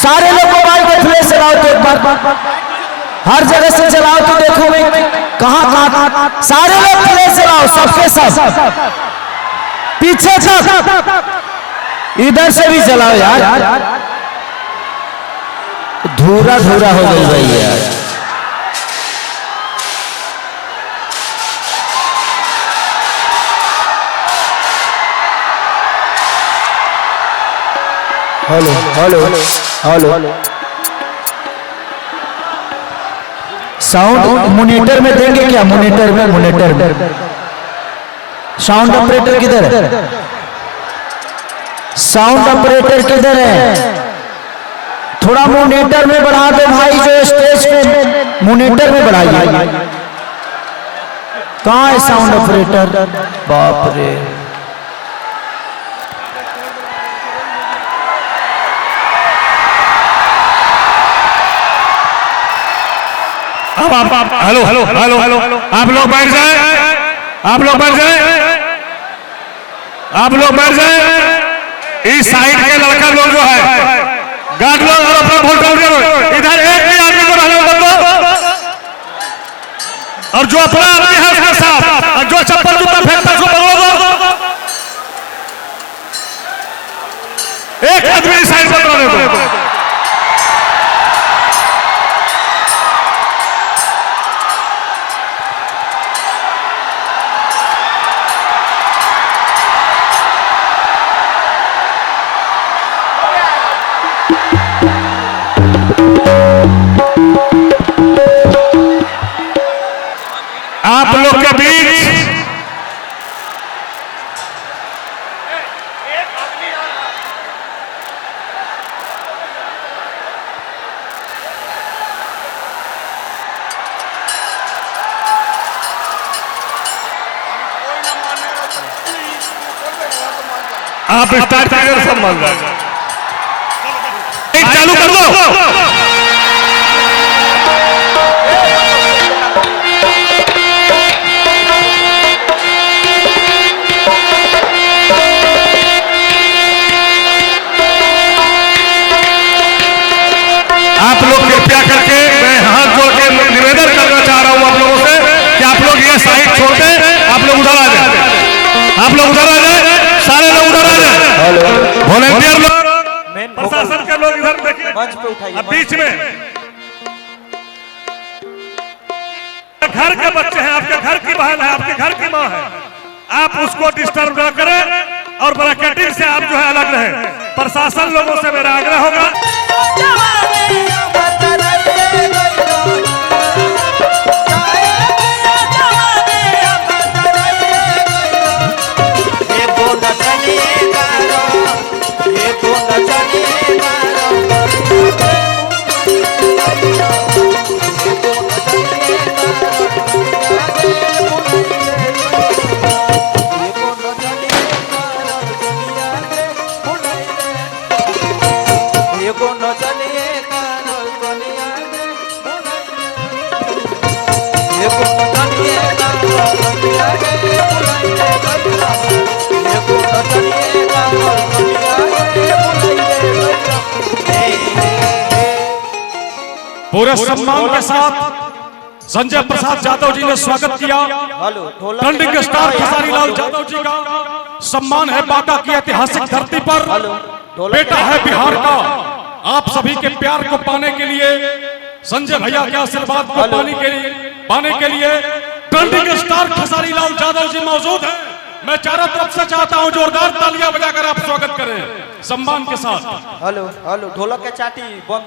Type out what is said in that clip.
सारे लोग मोबाइल के फ्लैश चलाओ तो एक बार, हर जगह से चलाओ तो देखो मैं कहाँ सारे लोग फ्लैश चलाओ, सबके सब पीछे सब, इधर से भी चलाओ यार, धूरा धूरा हो गई भाई यार। Hello hello hello, sound monitor में देंगे क्या? मॉनिटर में साउंड ऑपरेटर किधर है? साउंड ऑपरेटर किधर है? थोड़ा मॉनिटर में बढ़ा दो भाई, जो स्टेज पे मॉनिटर में बढ़ाइए। कहाँ है साउंड ऑपरेटर? बाप रे, अब आप हेलो हेलो हेलो हेलो, आप लोग बैठ जाए, आप लोग बैठ जाए, आप लोग बैठ जाए। इस साइड के लड़का लोग जो है गार्ड लोग और अपना वोट डाल करो, इधर एक भी आदमी को रहने दो, और जो अपना आदमी है उसके साथ, और जो चप्पल जूता फेंकता उसको पकड़ो दो, एक आदमी साइड पर रहने दो। आप लोग के बीच आप स्टार्ट कर संभाल चालू कर दो। आप लोग कृपया करके मैं हाथ जोड़ के निवेदन करना चाह रहा हूं आप लोगों से कि आप लोग ये साइड छोड़ दें, आप लोग उधर आ जाए, आप लोग उधर आ जाए, सारे लोग उधर आ जाए, वॉलंटियर लोग, प्रशासन के लोग इधर देखिए, मंच पे उठाइए, बीच में घर के बच्चे हैं, आपके घर की बहन है, आपके घर की माँ है, आप उसको डिस्टर्ब न करें और ब्रैकेटिंग से आप जो है अलग रहे। प्रशासन लोगों से मेरा आग्रह होगा। पूरे सम्मान के साथ संजय प्रसाद यादव जी ने स्वागत किया। ट्रेंडिंग स्टार खेसारी लाल यादव जी का सम्मान है बांका की ऐतिहासिक धरती पर, बेटा है बिहार का। आप सभी के प्यार को पाने के लिए, संजय भैया के आशीर्वाद को पाने के लिए ट्रेंडिंग स्टार खेसारी लाल यादव जी मौजूद हैं। मैं चारों तरफ से चाहता हूं जोरदार तालियां बजाकर आप स्वागत करें सम्मान के साथ। हेलो हेलो, ढोलक के चाटी बंद हो।